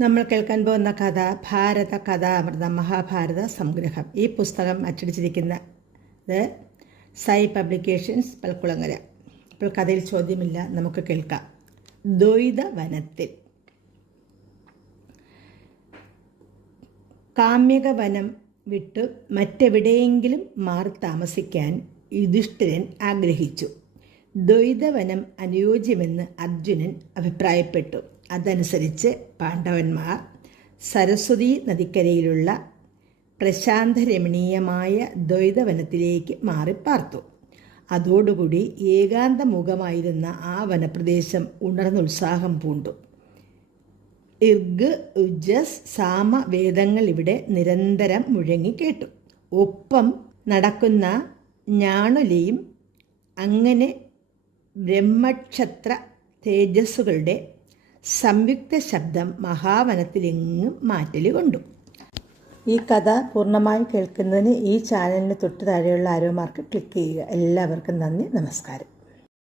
നമ്മൾ കേൾക്കാൻ പോകുന്ന കഥ ഭാരത കഥാമൃതം മഹാഭാരത സംഗ്രഹം. ഈ പുസ്തകം അച്ചടിച്ചിരിക്കുന്നത് സൈ പബ്ലിക്കേഷൻസ് പൽക്കുളങ്ങര. ഇപ്പോൾ കഥയിൽ ചോദ്യമില്ല, നമുക്ക് കേൾക്കാം. ദ്വൈത വനത്തിൽ. കാമ്യക വനം വിട്ടു മറ്റെവിടെയെങ്കിലും മാറി താമസിക്കാൻ യുധിഷ്ഠിരൻ ആഗ്രഹിച്ചു. ദ്വൈതവനം അനുയോജ്യമെന്ന് അർജുനൻ അഭിപ്രായപ്പെട്ടു. അതനുസരിച്ച് പാണ്ഡവന്മാർ സരസ്വതീ നദിക്കരയിലുള്ള പ്രശാന്തരമണീയമായ ദ്വൈതവനത്തിലേക്ക് മാറിപ്പാർത്തു. അതോടുകൂടി ഏകാന്തമുഖമായിരുന്ന ആ വനപ്രദേശം ഉണർന്നുത്സാഹം പൂണ്ടു. ഋഗ്, യജുസ്, സാമ വേദങ്ങൾ ഇവിടെ നിരന്തരം മുഴങ്ങിക്കേട്ടു. ഒപ്പം നടക്കുന്ന ഞാണുലയും അങ്ങനെ ബ്രഹ്മക്ഷത്ര തേജസ്സുകളുടെ സംയുക്ത ശബ്ദം മഹാവനത്തിലെങ്ങും മാറ്റലി കൊണ്ടു. ഈ കഥ പൂർണ്ണമായും കേൾക്കുന്നതിന് ഈ ചാനലിന് തൊട്ട് താഴെയുള്ള ആരോ മാർക്ക് ക്ലിക്ക് ചെയ്യുക. എല്ലാവർക്കും നന്ദി, നമസ്കാരം.